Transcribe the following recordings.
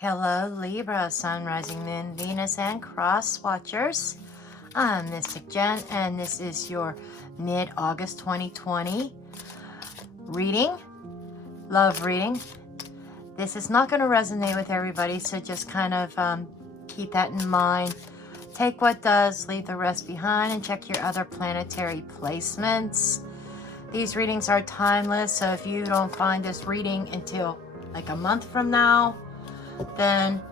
Hello Libra, Sun, Rising Moon, Venus, and Cross Watchers. I'm Mystic Jen, and this is your mid-August 2020 reading, love reading. This is not going to resonate with everybody, so just kind of keep that in mind. Take what does, leave the rest behind, and check your other planetary placements. These readings are timeless, so if you don't find this reading until like a month from now, then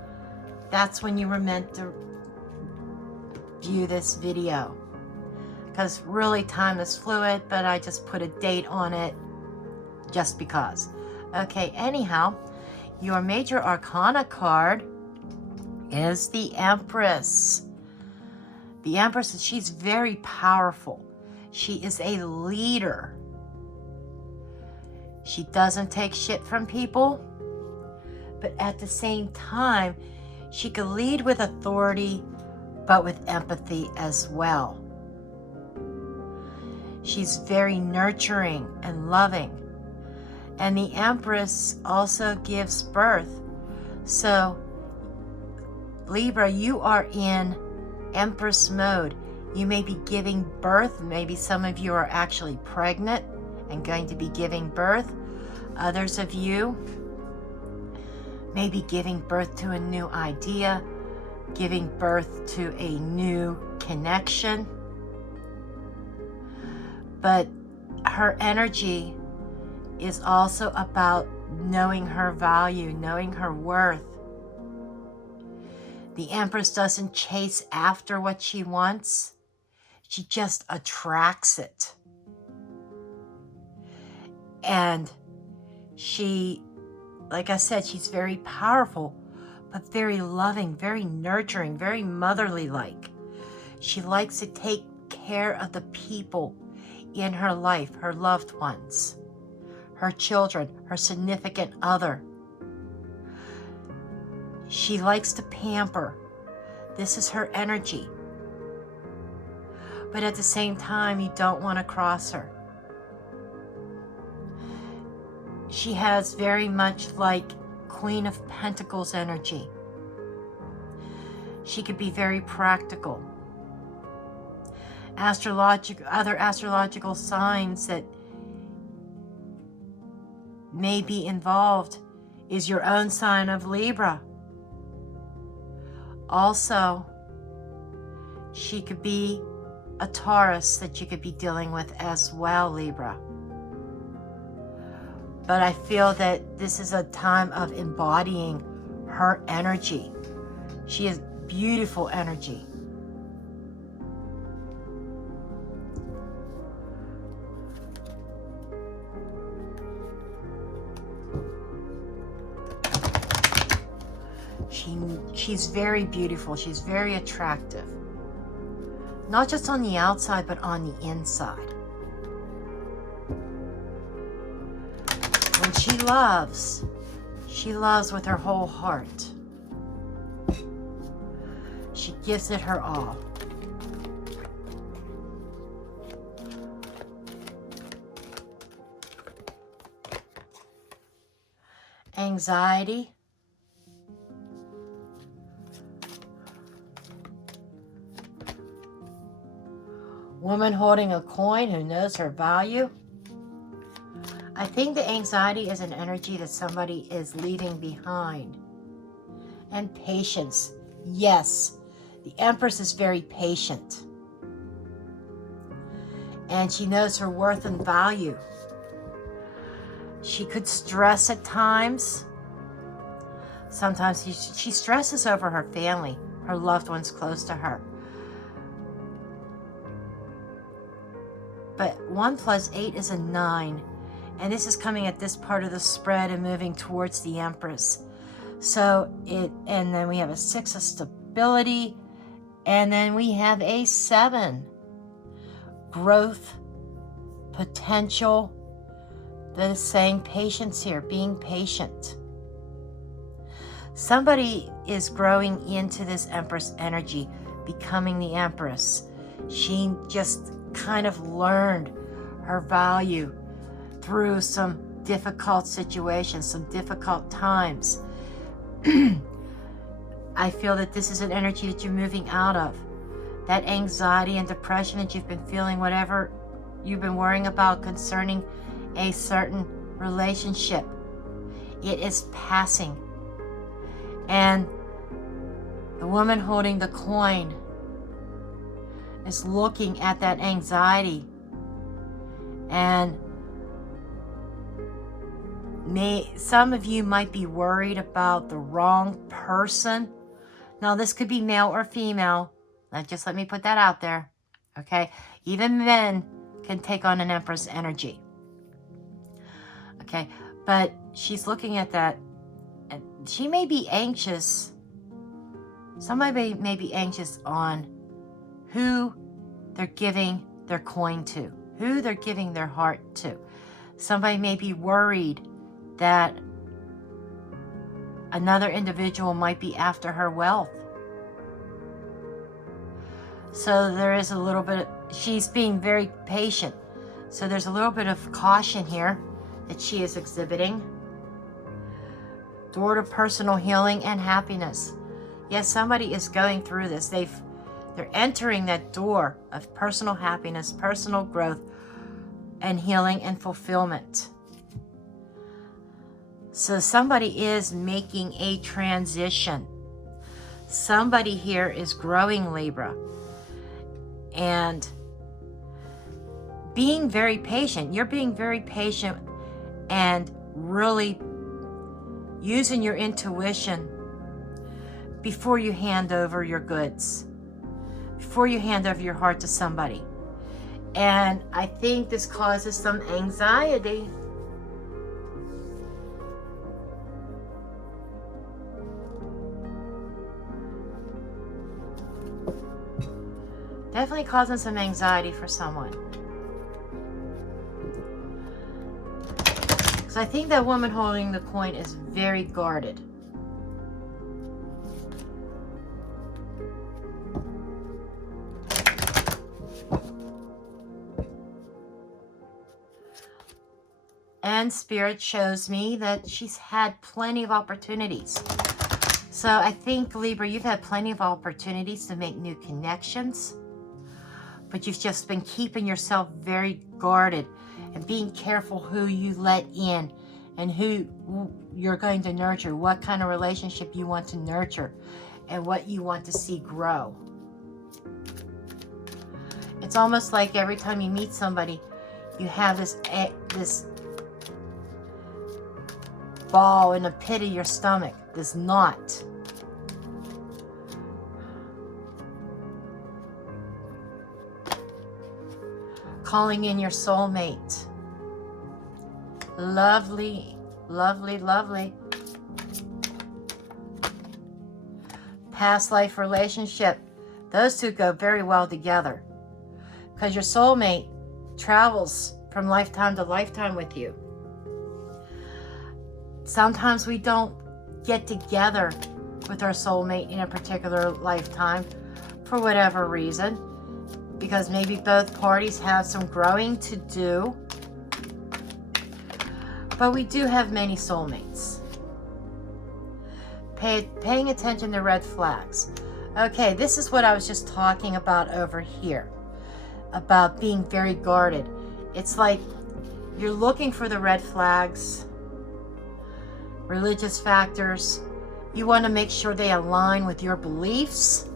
that's when you were meant to view this video. Because really time is fluid, but I just put a date on it just because. Okay, anyhow, your major arcana card is the Empress. The Empress, she's very powerful. She is a leader. She doesn't take shit from people, but at the same time, she could lead with authority, but with empathy as well. She's very nurturing and loving. And the Empress also gives birth. So, Libra, you are in Empress mode. You may be giving birth. Maybe some of you are actually pregnant and going to be giving birth. Others of you maybe giving birth to a new idea, giving birth to a new connection. But her energy is also about knowing her value, knowing her worth. The Empress doesn't chase after what she wants. She just attracts it. And she, like I said, she's very powerful, but very loving, very nurturing, very motherly-like. She likes to take care of the people in her life, her loved ones, her children, her significant other. She likes to pamper. This is her energy. But at the same time, you don't want to cross her. She has very much like Queen of Pentacles energy. She could be very practical. Other astrological signs that may be involved is your own sign of Libra. Also, she could be a Taurus that you could be dealing with as well, Libra. But I feel that this is a time of embodying her energy. She has beautiful energy. She's very beautiful. She's very attractive. Not just on the outside, but on the inside. When she loves with her whole heart. She gives it her all. Anxiety. Woman holding a coin who knows her value. I think the anxiety is an energy that somebody is leaving behind. And patience. Yes, the Empress is very patient. And she knows her worth and value. She could stress at times. Sometimes she stresses over her family, her loved ones close to her. But 1 + 8 is a 9. And this is coming at this part of the spread and moving towards the Empress. So and then we have a 6 of stability. And then we have a 7. Growth, potential. That is saying patience here, being patient. Somebody is growing into this Empress energy, becoming the Empress. She just kind of learned her value through some difficult situations, some difficult times. I feel that this is an energy that you're moving out of. That anxiety and depression that you've been feeling, whatever you've been worrying about concerning a certain relationship, it is passing. And the woman holding the coin is looking at that anxiety, and some of you might be worried about the wrong person. Now, this could be male or female. Just let me put that out there. Okay? Even men can take on an Empress energy. Okay? But she's looking at that, and she may be anxious. Somebody may be anxious on who they're giving their coin to, who they're giving their heart to. Somebody may be worried that another individual might be after her wealth. So there is a little bit she's being very patient. So there's a little bit of caution here that she is exhibiting. Door to personal healing and happiness. Yes, somebody is going through this. They're entering that door of personal happiness, personal growth, and healing and fulfillment. So somebody is making a transition. Somebody here is growing, Libra, and being very patient. You're being very patient and really using your intuition before you hand over your goods, before you hand over your heart to somebody. And I think this causes some anxiety. Definitely causing some anxiety for someone. So I think that woman holding the coin is very guarded. And Spirit shows me that she's had plenty of opportunities. So I think, Libra, you've had plenty of opportunities to make new connections, but you've just been keeping yourself very guarded and being careful who you let in and who you're going to nurture, what kind of relationship you want to nurture, and what you want to see grow. It's almost like every time you meet somebody, you have this ball in the pit of your stomach, this knot. Calling in your soulmate. Lovely, lovely, lovely. Past life relationship. Those two go very well together, because your soulmate travels from lifetime to lifetime with you. Sometimes we don't get together with our soulmate in a particular lifetime for whatever reason, because maybe both parties have some growing to do. But we do have many soulmates. Paying attention to red flags. Okay, this is what I was just talking about over here, about being very guarded. It's like you're looking for the red flags, religious factors. You want to make sure they align with your beliefs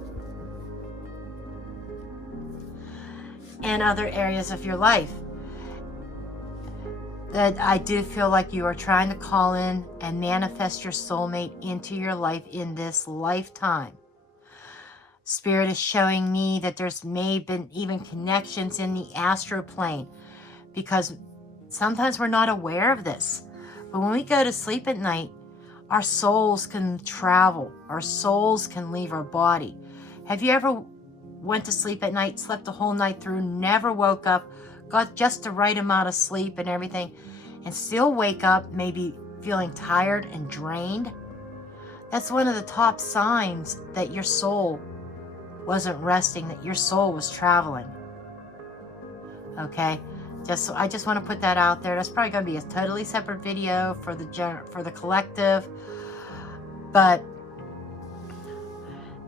and other areas of your life. That I do feel like you are trying to call in and manifest your soulmate into your life in this lifetime. Spirit is showing me that there's may have been even connections in the astral plane, because sometimes we're not aware of this. But when we go to sleep at night, our souls can travel. Our souls can leave our body. Have you ever went to sleep at night, slept the whole night through, never woke up, got just the right amount of sleep and everything, and still wake up maybe feeling tired and drained? That's one of the top signs that your soul wasn't resting, that your soul was traveling. Okay? I just want to put that out there. That's probably going to be a totally separate video for the collective. But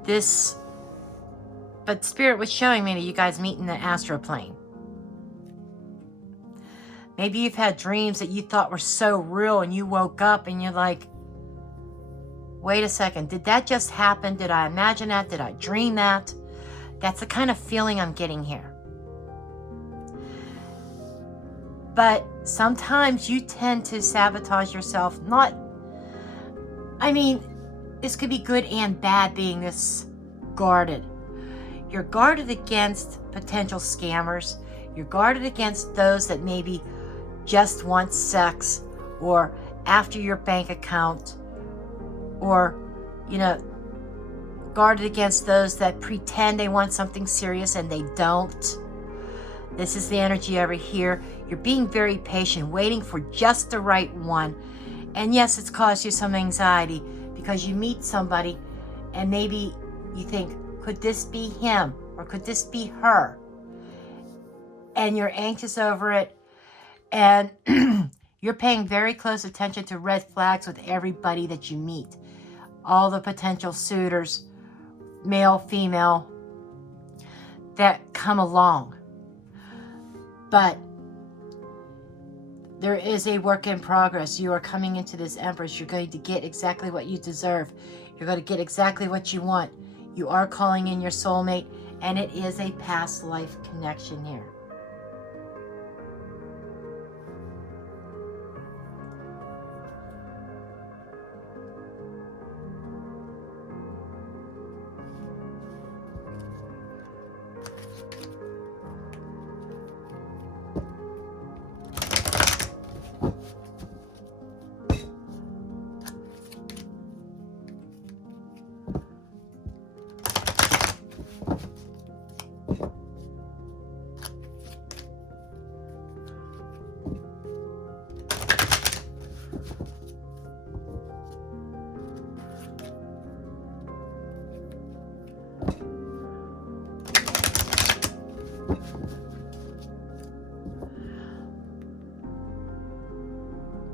But Spirit was showing me that you guys meet in the astral plane. Maybe you've had dreams that you thought were so real and you woke up and you're like, wait a second, did that just happen? Did I imagine that? Did I dream that? That's the kind of feeling I'm getting here. But sometimes you tend to sabotage yourself. This could be good and bad being this guarded. You're guarded against potential scammers. You're guarded against those that maybe just want sex or after your bank account, or, guarded against those that pretend they want something serious and they don't. This is the energy over here. You're being very patient, waiting for just the right one. And yes, it's caused you some anxiety because you meet somebody and maybe you think, could this be him or could this be her? And you're anxious over it. And you're paying very close attention to red flags with everybody that you meet. All the potential suitors, male, female, that come along. But there is a work in progress. You are coming into this Empress. You're going to get exactly what you deserve. You're going to get exactly what you want. You are calling in your soulmate, and it is a past life connection here.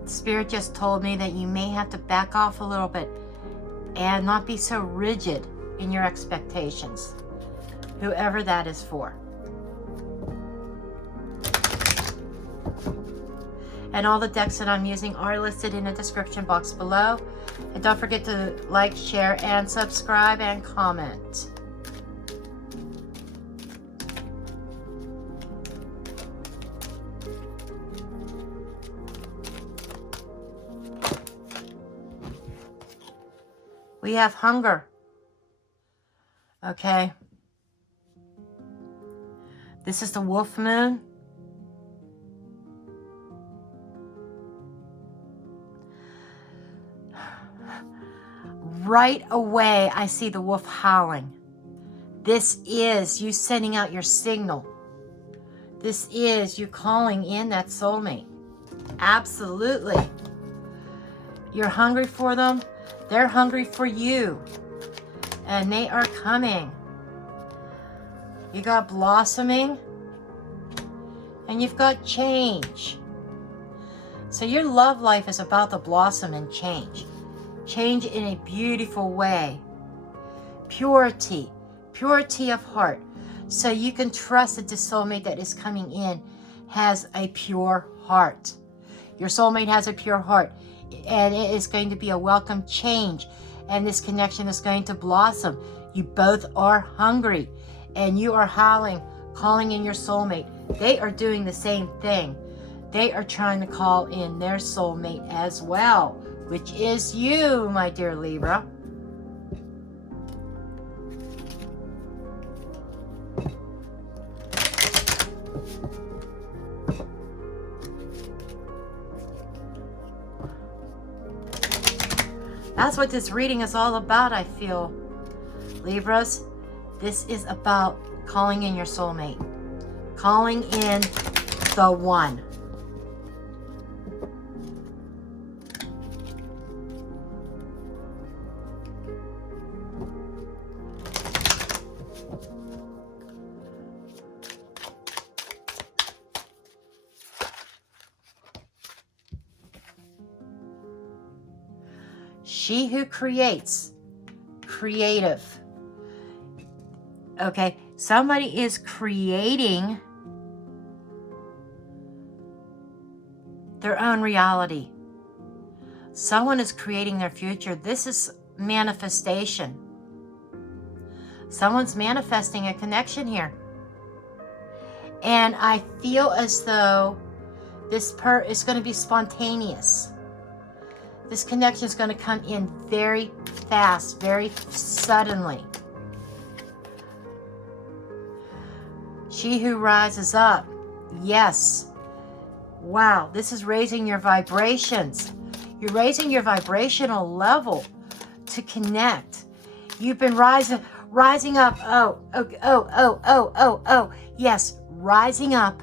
Spirit just told me that you may have to back off a little bit and not be so rigid in your expectations, whoever that is for. And all the decks that I'm using are listed in the description box below. And don't forget to like, share, and subscribe and comment. We have hunger. Okay. This is the wolf moon. Right away, I see the wolf howling. This is you sending out your signal. This is you calling in that soulmate. Absolutely. You're hungry for them. They're hungry for you. And they are coming. You got blossoming. And you've got change. So your love life is about the blossom and change. Change in a beautiful way. Purity. Purity of heart. So you can trust that the soulmate that is coming in has a pure heart. Your soulmate has a pure heart. And it is going to be a welcome change. And this connection is going to blossom. You both are hungry. And you are howling, calling in your soulmate. They are doing the same thing. They are trying to call in their soulmate as well, which is you, my dear Libra. That's what this reading is all about, I feel. Libras, this is about calling in your soulmate. Calling in the one. She who creates, creative. Okay, somebody is creating their own reality. Someone is creating their future. This is manifestation. Someone's manifesting a connection here. And I feel as though this is going to be spontaneous. This connection is going to come in very fast, very suddenly. She who rises up. Yes. Wow, this is raising your vibrations. You're raising your vibrational level to connect. You've been rising up. Oh. Yes, rising up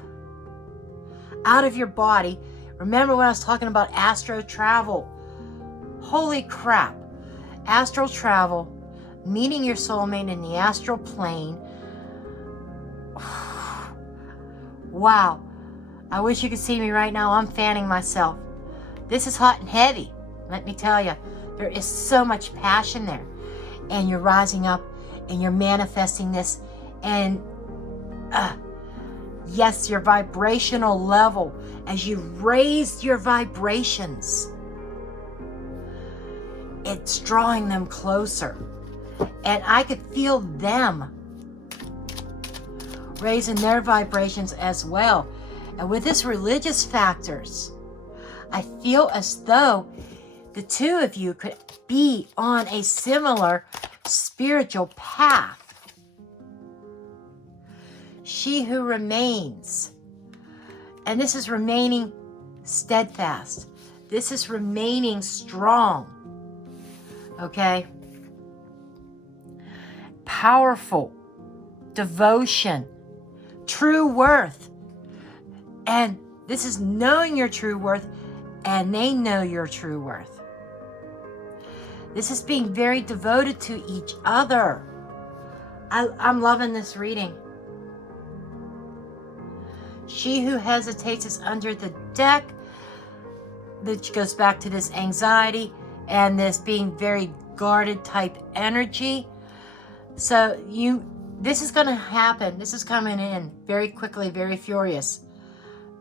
out of your body. Remember when I was talking about astral travel? Holy crap. Astral travel, meeting your soulmate in the astral plane. Wow. I wish you could see me right now. I'm fanning myself. This is hot and heavy. Let me tell you, there is so much passion there. And you're rising up and you're manifesting this. And yes, your vibrational level, as you raise your vibrations, it's drawing them closer. And I could feel them raising their vibrations as well. And with this religious factors, I feel as though the two of you could be on a similar spiritual path. She who remains. And this is remaining steadfast. This is remaining strong. Okay? Powerful. Devotion. True worth. And this is knowing your true worth, and they know your true worth. This is being very devoted to each other. I'm loving this reading. She who hesitates is under the deck, which goes back to this anxiety and this being very guarded type energy. So this is going to happen. This is coming in very quickly, very furious.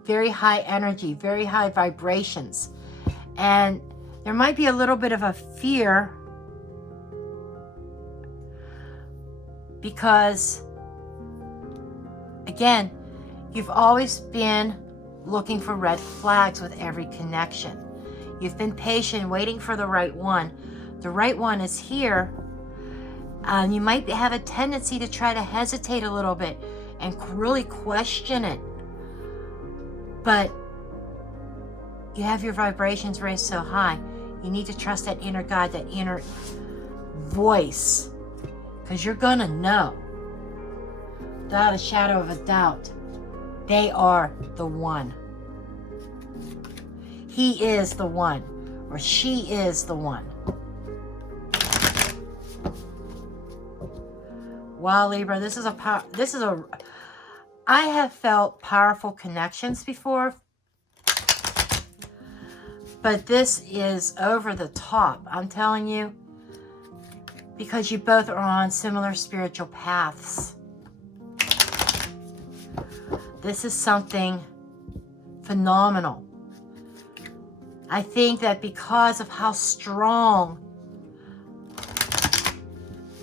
Very high energy, very high vibrations. And there might be a little bit of a fear because, again, you've always been looking for red flags with every connection. You've been patient, waiting for the right one. The right one is here. You might have a tendency to try to hesitate a little bit and really question it. But you have your vibrations raised so high, you need to trust that inner guide, that inner voice, because you're going to know, without a shadow of a doubt, they are the one. He is the one, or she is the one. Wow, Libra, I have felt powerful connections before, but this is over the top, I'm telling you, because you both are on similar spiritual paths. This is something phenomenal. I think that because of how strong,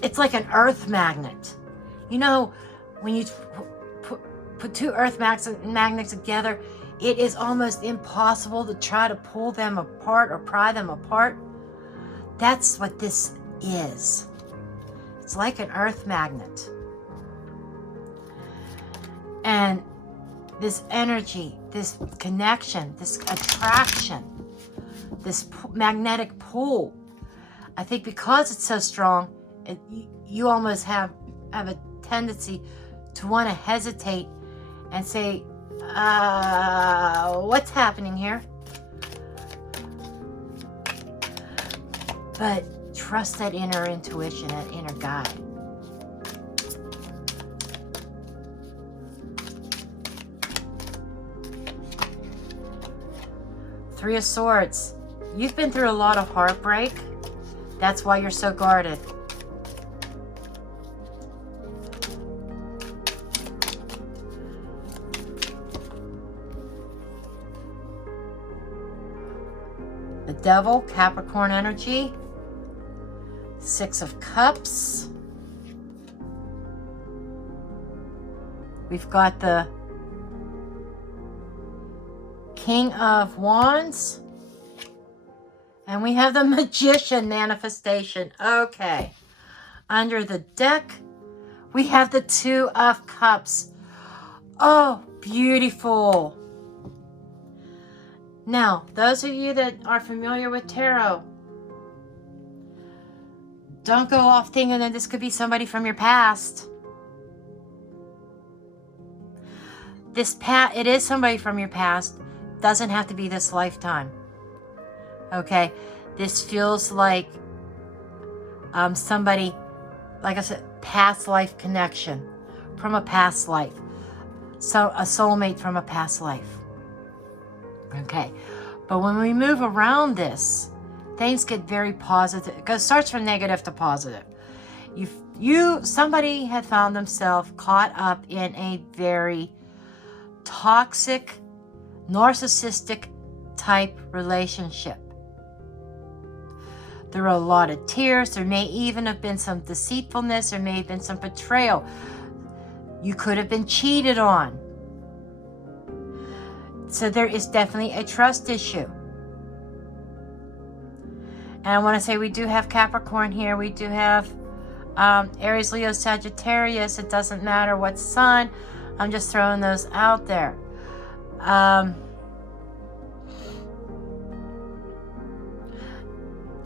it's like an earth magnet. You know, when you put two earth magnets together, it is almost impossible to try to pull them apart or pry them apart. That's what this is. It's like an earth magnet. And this energy, this connection, this attraction, this magnetic pull, I think because it's so strong, you almost have a tendency to want to hesitate and say, what's happening here? But trust that inner intuition, that inner guide. Three of Swords. You've been through a lot of heartbreak. That's why you're so guarded. the Devil, Capricorn energy. 6 of Cups. We've got the King of Wands. And we have the Magician manifestation. Okay. Under the deck, we have the 2 of Cups. Oh, beautiful. Now, those of you that are familiar with tarot, don't go off thinking that this could be somebody from your past. It is somebody from your past. Doesn't have to be this lifetime. Okay? This feels like somebody, like I said, past life connection from a past life. So a soulmate from a past life. Okay. But when we move around this, things get very positive. It starts from negative to positive. Somebody had found themselves caught up in a very toxic, narcissistic type relationship. There were a lot of tears. There may even have been some deceitfulness. There may have been some betrayal. You could have been cheated on. So there is definitely a trust issue. And I want to say we do have Capricorn here. We do have Aries, Leo, Sagittarius. It doesn't matter what sign. I'm just throwing those out there.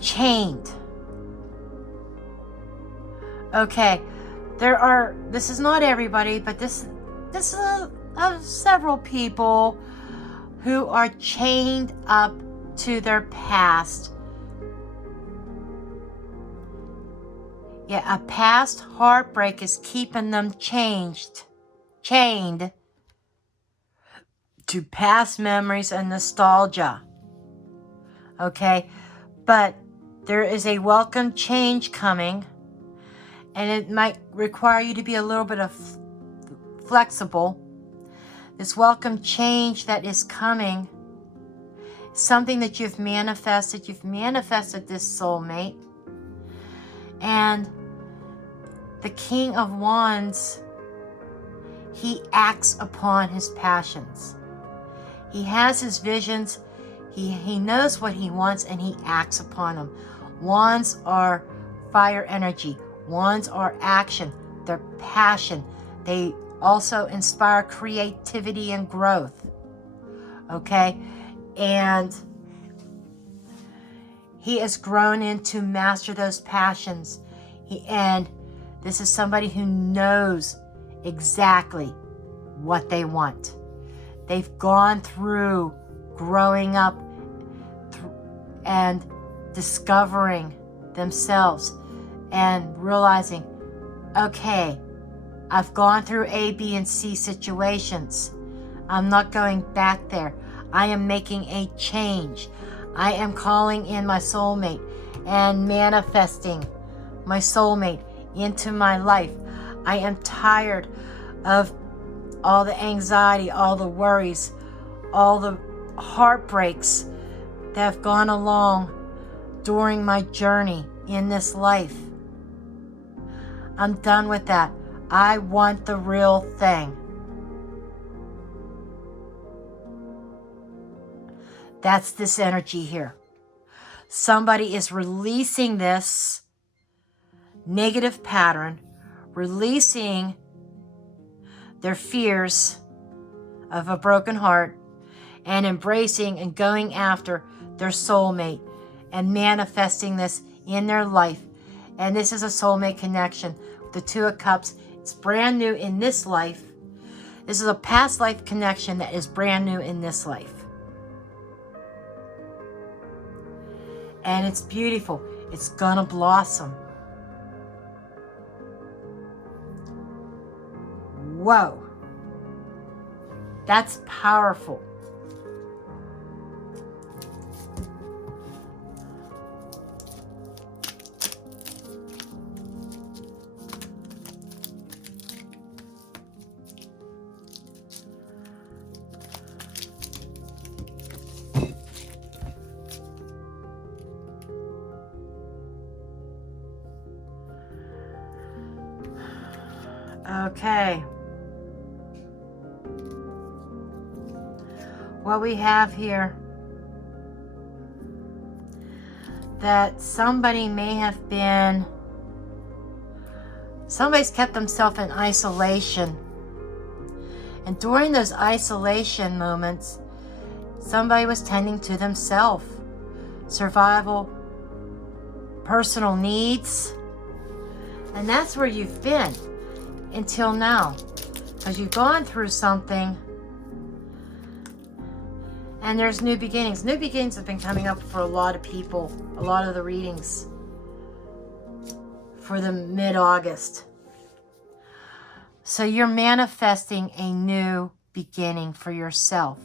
Chained. Okay, this is not everybody, but this is several people who are chained up to their past. Yeah, a past heartbreak is keeping them chained to past memories and nostalgia. Okay, but there is a welcome change coming, and it might require you to be a little bit flexible. This welcome change that is coming, something that you've manifested. You've manifested this soulmate. And the King of Wands, he acts upon his passions. He has his visions. He knows what he wants, and he acts upon them. Wands are fire energy. Wands are action. They're passion. They also inspire creativity and growth. Okay? And he has grown in to master those passions. And this is somebody who knows exactly what they want. They've gone through growing up and discovering themselves and realizing, okay, I've gone through A, B, and C situations. I'm not going back there. I am making a change. I am calling in my soulmate and manifesting my soulmate into my life. I am tired of all the anxiety, all the worries, all the heartbreaks that have gone along during my journey in this life. I'm done with that. I want the real thing. That's this energy here. Somebody is releasing this negative pattern, releasing their fears of a broken heart, and embracing and going after their soulmate and manifesting this in their life. And this is a soulmate connection. The 2 of Cups, it's brand new in this life. This is a past life connection that is brand new in this life. And it's beautiful. It's gonna blossom. Whoa. That's powerful. Okay. What we have here, that somebody may have been, somebody's kept themselves in isolation. And during those isolation moments, somebody was tending to themselves. Survival, personal needs. And that's where you've been until now. Because you've gone through something. And there's new beginnings. New beginnings have been coming up for a lot of people. A lot of the readings. For the mid-August. So you're manifesting a new beginning for yourself.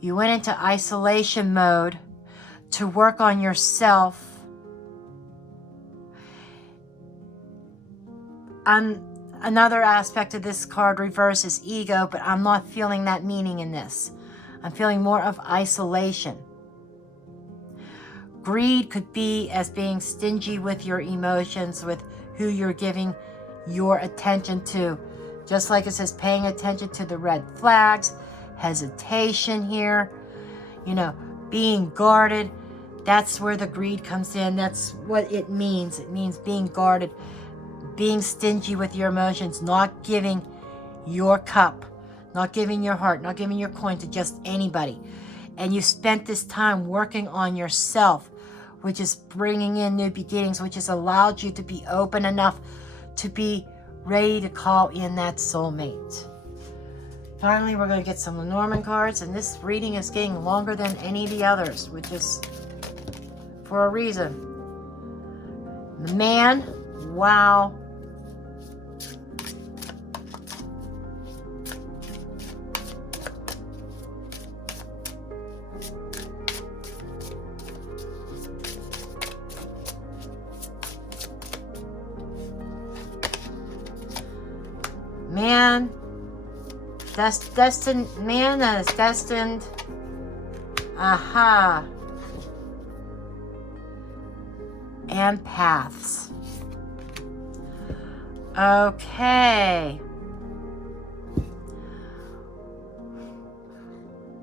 You went into isolation mode to work on yourself. Another aspect of this card reverse is ego, but I'm not feeling that meaning in this. I'm feeling more of isolation. Greed could be as being stingy with your emotions, with who you're giving your attention to. Just like it says, paying attention to the red flags, hesitation here, being guarded. That's where the greed comes in. That's what it means. It means being guarded, being stingy with your emotions, not giving your cup, not giving your heart, not giving your coin to just anybody. And you spent this time working on yourself, which is bringing in new beginnings, which has allowed you to be open enough to be ready to call in that soulmate. Finally, we're going to get some Lenormand cards, and this reading is getting longer than any of the others, which is for a reason. The man, wow. Man, man that is destined. Aha. Empaths. Okay.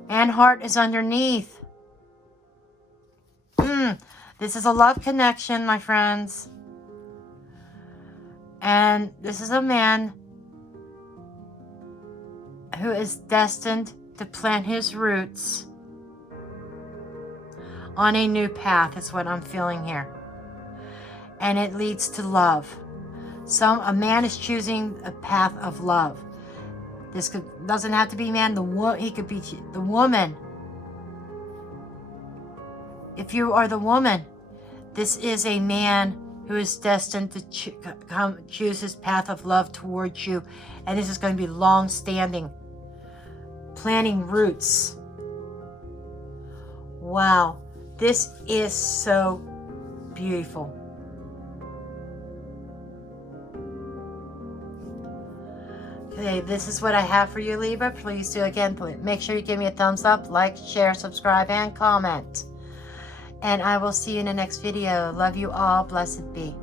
And heart is underneath. This is a love connection, my friends. And this is a man who is destined to plant his roots on a new path, is what I'm feeling here. And it leads to love. A man is choosing a path of love. This doesn't have to be man. He could be the woman. If you are the woman, this is a man who is destined to choose his path of love towards you. And this is going to be long-standing. Planting roots. Wow. This is so beautiful. Okay, this is what I have for you, Libra. Please do, again, make sure you give me a thumbs up, like, share, subscribe, and comment. And I will see you in the next video. Love you all. Blessed be.